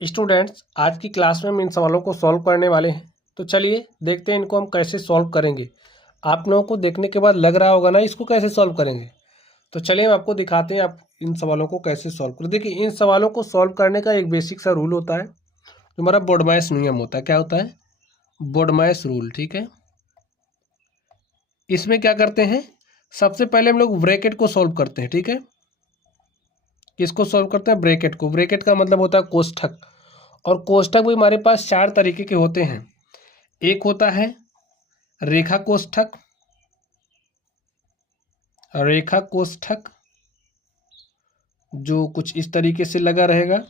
Students, आज की class में हम इन सवालों को सॉल्व करने वाले हैं। तो चलिए देखते हैं इनको हम कैसे सॉल्व करेंगे। आप लोगों को देखने के बाद लग रहा होगा ना इसको कैसे सॉल्व करेंगे। तो चलिए हम आपको दिखाते हैं आप इन सवालों को कैसे सॉल्व करें। देखिए, इन सवालों को सॉल्व करने का एक बेसिक सा रूल होता है, जो हमारा बोडमैस नियम होता है। क्या होता है? बोडमैस रूल। ठीक है, इसमें क्या करते हैं, सबसे पहले हम लोग ब्रैकेट को सॉल्व करते हैं। ठीक है, किसको सॉल्व करते हैं? ब्रैकेट को। ब्रैकेट का मतलब होता है कोष्ठक, और कोष्ठक भी हमारे पास चार तरीके के होते हैं। एक होता है रेखा कोष्ठक, रेखा कोष्ठक जो कुछ इस तरीके से लगा रहेगा।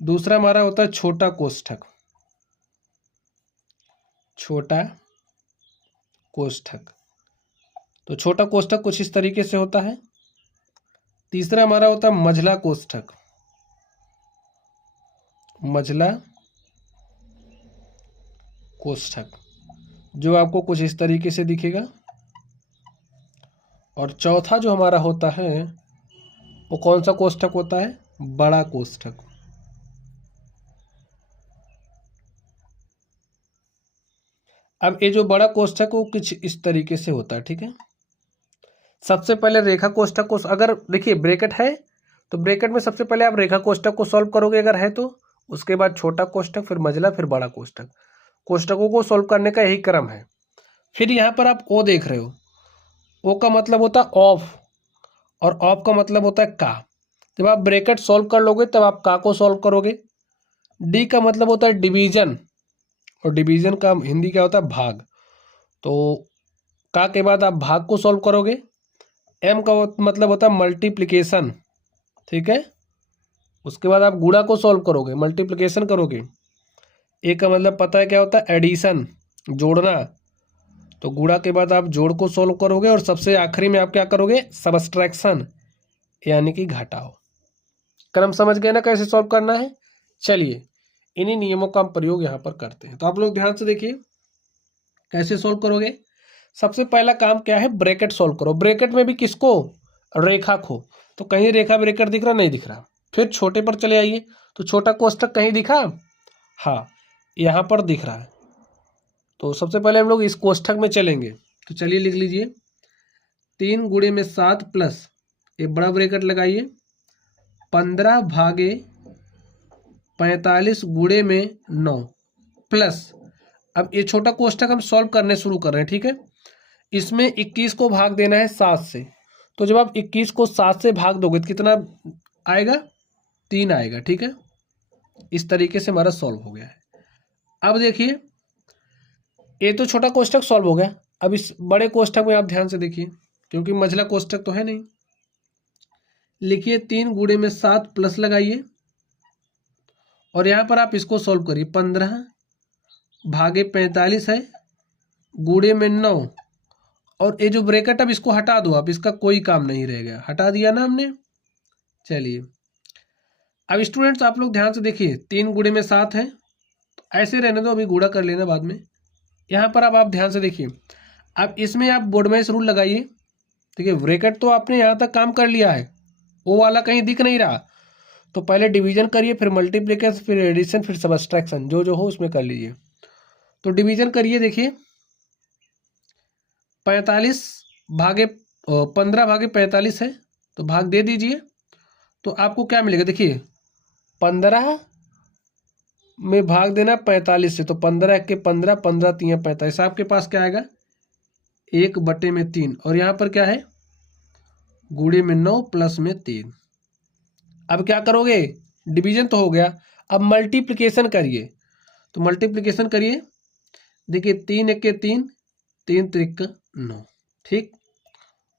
दूसरा हमारा होता है छोटा कोष्ठक, छोटा कोष्ठक। तो छोटा कोष्ठक कुछ इस तरीके से होता है। तीसरा हमारा होता है मझला कोष्ठक, मझला कोष्ठक जो आपको कुछ इस तरीके से दिखेगा। और चौथा जो हमारा होता है वो कौन सा कोष्ठक होता है? बड़ा कोष्ठक। अब ये जो बड़ा कोष्ठक वो कुछ इस तरीके से होता है। ठीक है, सबसे पहले रेखा कोष्ठक को, अगर देखिए ब्रैकेट है तो ब्रैकेट में सबसे पहले आप रेखा कोष्ठक को सॉल्व करोगे अगर है तो, उसके बाद छोटा कोष्ठक, फिर मझला, फिर बड़ा कोष्ठक। कोष्ठकों को सॉल्व करने का यही क्रम है। फिर यहाँ पर आप ओ देख रहे हो, ओ का मतलब होता है ऑफ, और ऑफ का मतलब होता है का। जब आप ब्रैकेट सॉल्व कर लोगे तब आप का को सॉल्व करोगे। डी का मतलब होता है डिवीजन, और डिवीजन का हिंदी क्या होता है? भाग। तो का के बाद आप भाग को सॉल्व करोगे। एम का मतलब होता है मल्टीप्लिकेशन। ठीक है, उसके बाद आप गुणा को सॉल्व करोगे, मल्टीप्लिकेशन करोगे। ए का मतलब पता है क्या होता है? एडिशन, जोड़ना। तो गुणा के बाद आप जोड़ को सॉल्व करोगे, और सबसे आखिरी में आप क्या करोगे? सबट्रैक्शन, यानी कि घटाओ। क्रम समझ गए ना कैसे सॉल्व करना है? चलिए इन्हीं नियमों का हम प्रयोग यहाँ पर करते हैं। तो आप लोग ध्यान से देखिए कैसे सॉल्व करोगे। सबसे पहला काम क्या है? ब्रैकेट सॉल्व करो। ब्रैकेट में भी किसको? रेखा को। तो कहीं रेखा ब्रैकेट दिख रहा? नहीं दिख रहा। फिर छोटे पर चले आइए, तो छोटा कोष्ठक कहीं दिखा? हाँ, यहाँ पर दिख रहा है। तो सबसे पहले हम लोग इस कोष्ठक में चलेंगे। तो चलिए लिख लीजिए, 3 गुणे में 7 प्लस, एक बड़ा ब्रैकेट लगाइए, 15 भागे 45 गुणे में 9 प्लस। अब ये छोटा कोष्ठक हम सॉल्व करने शुरू कर रहे हैं। ठीक है, इसमें 21 को भाग देना है 7 से। तो जब आप 21 को 7 से भाग दोगे तो कितना आएगा? 3 आएगा। ठीक है, इस तरीके से हमारा सॉल्व हो गया है। अब देखिए, ये तो छोटा कोष्ठक सॉल्व हो गया। अब इस बड़े कोष्ठक में आप ध्यान से देखिए, क्योंकि मझला कोष्ठक तो है नहीं। लिखिए 3 गुणे में 7 प्लस लगाइए, और यहां पर आप इसको सॉल्व करिए। 15 भागे 45 है, गुणे में 9, और ये जो ब्रैकेट अब इसको हटा दो, अब इसका कोई काम नहीं रह गया, हटा दिया ना हमने। चलिए अब स्टूडेंट्स आप लोग ध्यान से देखिए, 3 गुणे में 7 है, तो ऐसे रहने दो, अभी गुणा कर लेना बाद में। यहाँ पर अब आप ध्यान से देखिए, अब इसमें आप बोडमैस रूल लगाइए। देखिए ब्रैकेट तो आपने यहाँ तक काम कर लिया है, वो वाला कहीं दिख नहीं रहा। तो पहले डिवीजन करिए, फिर मल्टीप्लिकेशन, फिर एडिशन, फिर सबट्रैक्शन, जो जो हो उसमें कर लीजिए। तो डिवीजन करिए। देखिए 45 भागे 15 भागे 45 है, तो भाग दे दीजिए। तो आपको क्या मिलेगा? देखिए 15 में भाग देना 45 से, तो 15 के 15, 15 3 45। आपके पास क्या आएगा? 1/3। और यहाँ पर क्या है? गुणे में 9 प्लस में 3। अब क्या करोगे? डिवीजन तो हो गया, अब मल्टीप्लिकेशन करिए। तो मल्टीप्लिकेशन करिए। देखिए 3 1 के 3, 3 3 9। ठीक,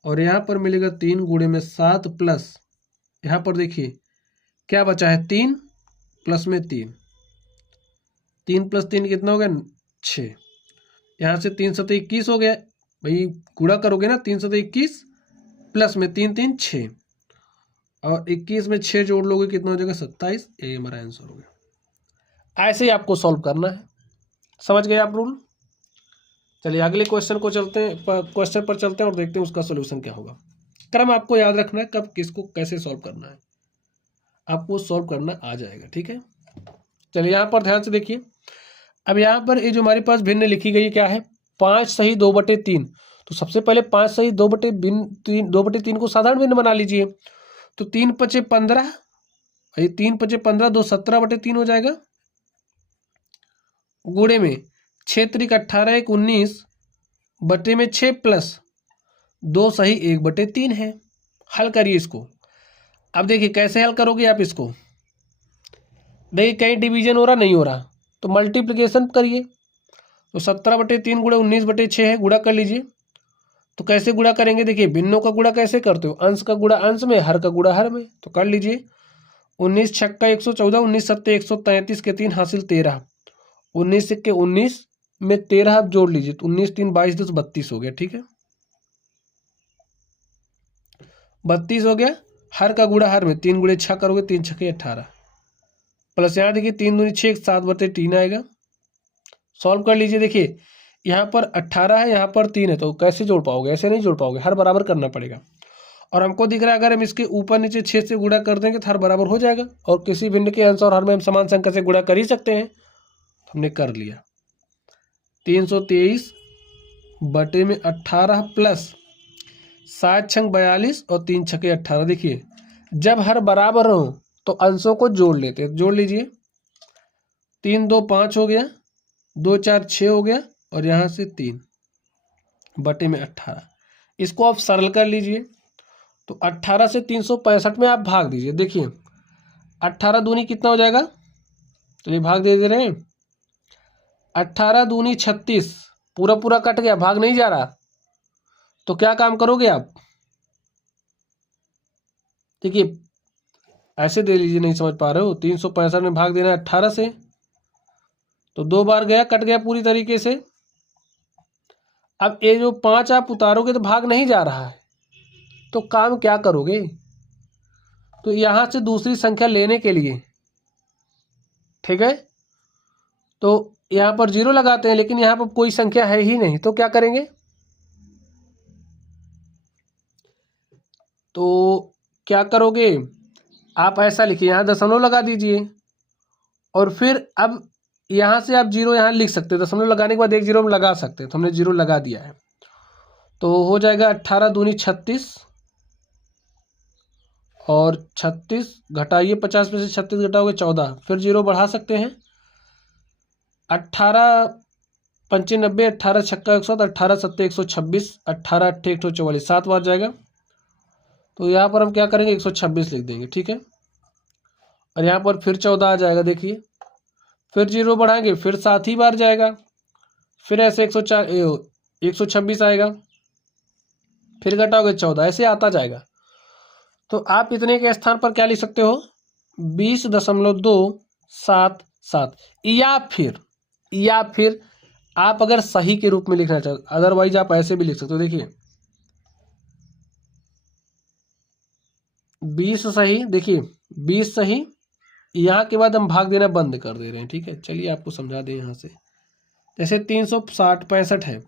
और यहाँ पर मिलेगा 3 गुणे में 7 प्लस, यहाँ पर देखिए क्या बचा है? 3 प्लस में 3, 3 प्लस 3 कितना हो गया? 6। यहाँ से 3 7 21 हो गया। भाई गुणा करोगे ना, 3 7 21 प्लस में 3 3 6, और 21 में 6 जोड़ लोगे कितना हो जाएगा? 27। ये हमारा आंसर हो गया। ऐसे ही आपको सॉल्व करना है। समझ गए आप रूल? चलिए अगले क्वेश्चन को चलते हैं, क्वेश्चन पर चलते हैं और देखते हैं उसका सोल्यूशन क्या होगा। क्रम आपको याद रखना है, कब किसको कैसे सॉल्व करना है, आपको सॉल्व करना आ जाएगा। ठीक है, चलिए यहाँ पर ध्यान से देखिए, अब यहाँ पर ये जो हमारे पास भिन्न लिखी गई क्या है, 5 सही 2/3। तो सबसे पहले 5 सही 2/3 को साधारण भिन्न बना लीजिए। तो 3 पचे 15, ये 3 पचे 15, 2 17/3 हो जाएगा। गुणे में 6 त्रिक 18, 1 19 बटे में 6 प्लस 2 सही 1/3 है। हल करिए इसको। अब देखिए कैसे हल करोगे आप इसको। देखिए कहीं डिवीजन हो रहा नहीं हो रहा, तो मल्टीप्लिकेशन करिए। तो 17/3 गुणा 19/6 है, गुणा कर लीजिए। तो कैसे गुणा करेंगे, देखिए भिन्नों का गुणा कैसे करते हो, अंश का गुणा अंश में, हर का गुणा हर में। तो कर लीजिए। 19 छक्का 114, 19 सत्ते 133 के 3 हासिल 13, 19 के 19 में 13 आप जोड़ लीजिए। तो 19 3 22 10 32 हो गया। ठीक है, 32 हो गया। हर का गुणा हर में, 3 गुणे 6 करोगे, 3 छक्के 18 प्लस यहाँ देखिए 3 दूनी 6, 7/3 आएगा। सॉल्व कर लीजिए। देखिए यहाँ पर 18 है, यहाँ पर 3 है, तो कैसे जोड़ पाओगे, ऐसे नहीं जोड़ पाओगे, हर बराबर करना पड़ेगा। और हमको दिख रहा है अगर हम इसके ऊपर नीचे 6 से गुणा कर देंगे तो हर बराबर हो जाएगा। और किसी भिन्न के अंश और हर में हम समान संख्या से गुणा कर ही सकते हैं। हमने कर लिया। 323 बटे में 18 प्लस 7 छंग 42 और 3 छक्के 18। देखिए जब हर बराबर हो तो अंशों को जोड़ लेते हैं। जोड़ लीजिए। 3 2 5 हो गया, 2 4 6 हो गया, और यहाँ से 3 बटे में 18। इसको आप सरल कर लीजिए। तो 18 से 365 में आप भाग दीजिए। देखिए 18 दूनी कितना हो जाएगा, तो ये भाग दे रहे हैं। 18 दूनी 36, पूरा पूरा कट गया, भाग नहीं जा रहा। तो क्या काम करोगे आप, देखिए ऐसे दे लीजिए, नहीं समझ पा रहे हो। 365 में भाग देना है 18 से, तो 2 बार गया, कट गया पूरी तरीके से। अब ये जो 5 आप उतारोगे तो भाग नहीं जा रहा है, तो काम क्या करोगे, तो यहां से दूसरी संख्या लेने के लिए, ठीक है, तो यहां पर 0 लगाते हैं, लेकिन यहां पर कोई संख्या है ही नहीं, तो क्या करेंगे, तो क्या करोगे आप, ऐसा लिखिए, यहां दशमलव लगा दीजिए। और फिर अब यहां से आप 0 यहां लिख सकते हैं, दशमलव लगाने के बाद एक 0 हम लगा सकते हैं। तो हमने 0 लगा दिया है। तो हो जाएगा 18 दूनी 36, और 36 घटाइए 50 में से 36 घटाओगे 14, फिर 0 बढ़ा सकते हैं। 18 95, 18 छक्का 107, 18 सत्ते 126, 18 अट्ठे 144, 7 बार जाएगा। तो यहाँ पर हम क्या करेंगे, 126 लिख देंगे। ठीक है, और यहाँ पर फिर 14 आ जाएगा। देखिए फिर 0 बढ़ाएंगे, फिर 7 ही बार जाएगा, फिर ऐसे 126 आएगा, फिर घटाओगे 14, ऐसे आता जाएगा। तो आप इतने के स्थान पर क्या लिख सकते हो, 20.277, या फिर आप अगर सही के रूप में लिखना चाहते, अदरवाइज आप ऐसे भी लिख सकते हो। देखिए 20 सही, देखिए 20 सही, यहाँ के बाद हम भाग देना बंद कर दे रहे हैं। ठीक है, चलिए आपको समझा दें। यहाँ से जैसे 365 है,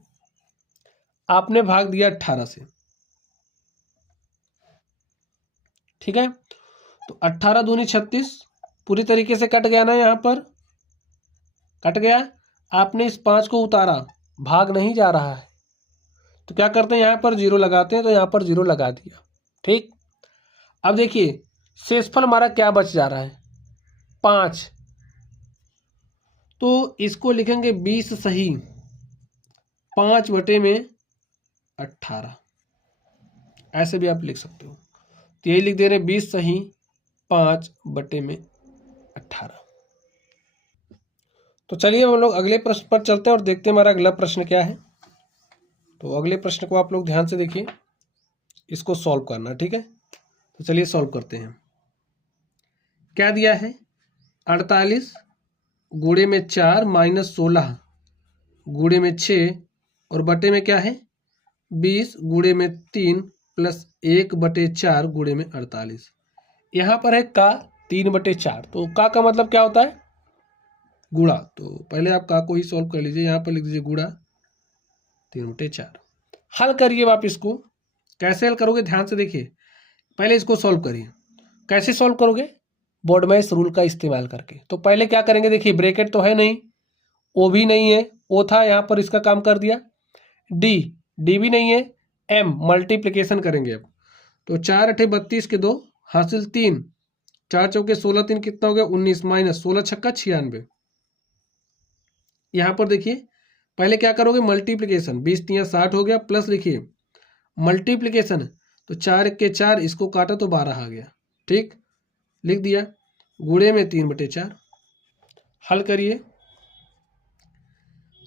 आपने भाग दिया 18 से, ठीक है, तो 18 दूनी 36, पूरी तरीके से कट गया ना, यहाँ पर कट गया। आपने इस 5 को उतारा, भाग नहीं जा रहा है, तो क्या करते हैं, यहाँ पर 0 लगाते हैं। तो यहाँ पर 0 लगा दिया। ठीक, अब देखिए शेषफल हमारा क्या बच जा रहा है, 5। तो इसको लिखेंगे 20 सही 5 बटे में 18, ऐसे भी आप लिख सकते हो। तो यही लिख दे रहे हैं, 20 सही 5 बटे में 18। तो चलिए हम लोग अगले प्रश्न पर चलते हैं और देखते हैं हमारा अगला प्रश्न क्या है। तो अगले प्रश्न को आप लोग ध्यान से देखिए, इसको सॉल्व करना। ठीक है, तो चलिए सॉल्व करते हैं। क्या दिया है, 48 गुणे में 4 माइनस 16 गुणे में 6 और बटे में क्या है, 20 गुणे में 3 प्लस 1/4 गुणे में 48। यहाँ पर है का 3/4। तो का मतलब क्या होता है, गुणा। तो पहले आप का को ही सॉल्व कर लीजिए। यहाँ पर लिख दीजिए गुणा 3/4। हल करिए आप इसको। कैसे हल करोगे, ध्यान से देखिए। पहले इसको सॉल्व करिए। कैसे सॉल्व करोगे, बोर्डमैस रूल का इस्तेमाल करके। तो पहले क्या करेंगे, देखिए ब्रैकेट तो है नहीं, ओ भी नहीं है, ओ था यहाँ पर इसका काम कर दिया, डी भी नहीं है, एम मल्टीप्लिकेशन करेंगे अब। तो 4 अठे 32 के 2 हासिल 3, 4 चौके 16, 3 कितना हो गया 19, माइनस 16 छक्का 96। यहाँ पर देखिए पहले क्या करोगे मल्टीप्लिकेशन, 20 तिया 60 हो गया, प्लस लिखिए मल्टीप्लिकेशन, तो 4 के 4 इसको काटा तो 12 आ गया, ठीक लिख दिया, गुणे में 3/4, हल करिए।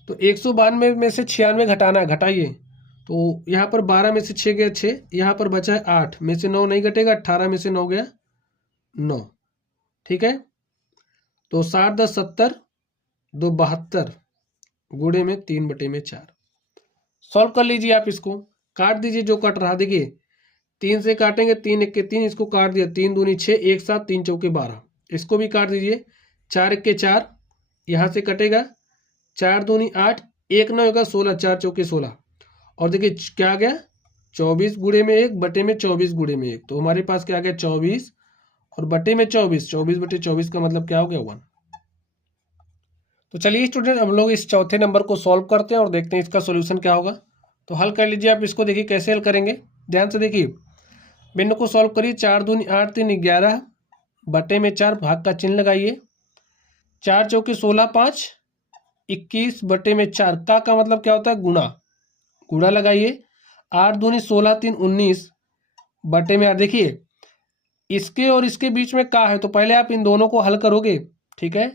तो 192 में से 96 घटाना है, घटाइए। तो यहाँ पर 12 में से 6 गया 6, यहाँ पर बचा है 8 में से 9 नहीं घटेगा, 18 में से 9 गया 9, ठीक है। तो 60 10 70, 2 72, गुणे में 3/4। सॉल्व कर लीजिए आप, इसको काट दीजिए जो कट रहा, देखिए 3 से काटेंगे, 3 1 के 3, इसको काट दिया, 3 दूनी 6, 1 7, 3 चौके 12, इसको भी काट दीजिए, 4 1 के 4, यहाँ से कटेगा, 4 दूनी 8, 1 9 होगा 16, 4 चौके 16, और देखिए क्या आ गया 24 गुणे में 1 बटे में 24 गुणे में 1, तो हमारे पास क्या आ गया 24 और बटे में 24, 24/24 का मतलब क्या हो गया 1। तो चलिए स्टूडेंट हम लोग इस चौथे नंबर को सॉल्व करते हैं और देखते हैं इसका सोल्यूशन क्या होगा। तो हल कर लीजिए आप इसको, देखिए कैसे हल करेंगे, ध्यान से देखिए बिंदु को सॉल्व करिए, 4 दूनी 8 3 11 बटे में 4, भाग का चिन्ह लगाइए, 4 चौके 16 5, 21 बटे में 4 का मतलब क्या होता है गुणा, गुणा लगाइए, 8 दूनी 16 3 19 बटे में 8, देखिए इसके और इसके बीच में का है, तो पहले आप इन दोनों को हल करोगे, ठीक है,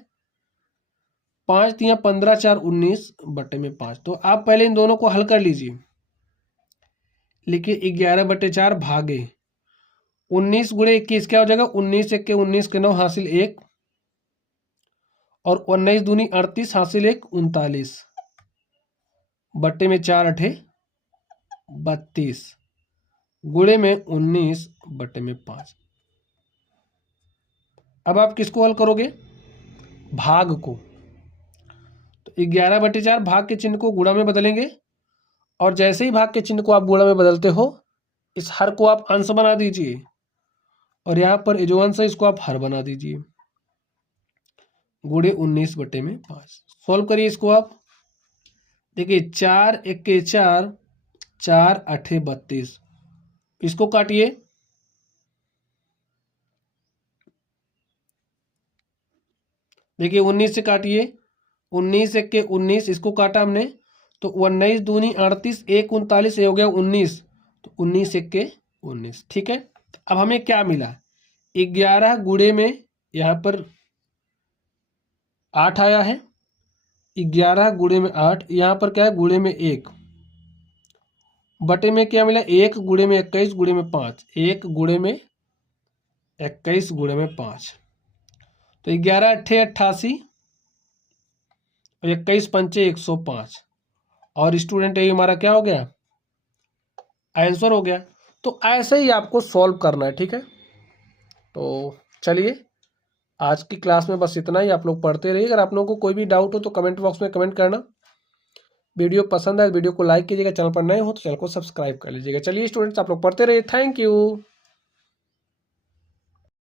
5 तिया 15 4 19 बटे में 5, तो आप पहले इन दोनों को हल कर लीजिए, लिखिए 11/4 भागे 19 गुणे 21 क्या हो जाएगा, 19 1 के 19 के 9 हासिल 1, और 19 दूनी 38 हासिल 1 39 बटे में 4 अठे 32 गुणे में 19 बटे में 5। अब आप किसको हल करोगे, भाग को, तो 11/4 भाग के चिन्ह को गुणा में बदलेंगे, और जैसे ही भाग के चिन्ह को आप गुणा में बदलते हो, इस हर को आप अंश बना दीजिए, और यहाँ पर जो अंश है इसको आप हर बना दीजिए, गुणे 19 बटे में 5। सॉल्व करिए इसको आप, देखिए 4 1 के 4, 4 8 32, इसको काटिए, देखिए 19 से काटिए, 19 1 के 19, इसको काटा हमने, तो 19 दूनी 38, 1 39, ये हो गया 19, तो 19 1 के 19, ठीक है। अब हमें क्या मिला, 11 गुणे में यहाँ पर 8 आया है, 11 गुणे में 8, यहाँ पर क्या है गुणे में 1, बटे में क्या मिला 1 गुणे में 21 गुणे में 5, 1 गुणे में 21 गुणे में 5, तो 11 अट्ठे 88 और 21 पंचे 105, और स्टूडेंट ये हमारा क्या हो गया आंसर हो गया। तो ऐसे ही आपको सॉल्व करना है, ठीक है। तो चलिए आज की क्लास में बस इतना ही, आप लोग पढ़ते रहिए, अगर आप लोगों को कोई भी डाउट हो तो कमेंट बॉक्स में कमेंट करना, वीडियो पसंद आए वीडियो को लाइक कीजिएगा, चैनल पर नए हो तो चैनल को सब्सक्राइब कर लीजिएगा। चलिए स्टूडेंट्स आप लोग पढ़ते रहिए, थैंक यू।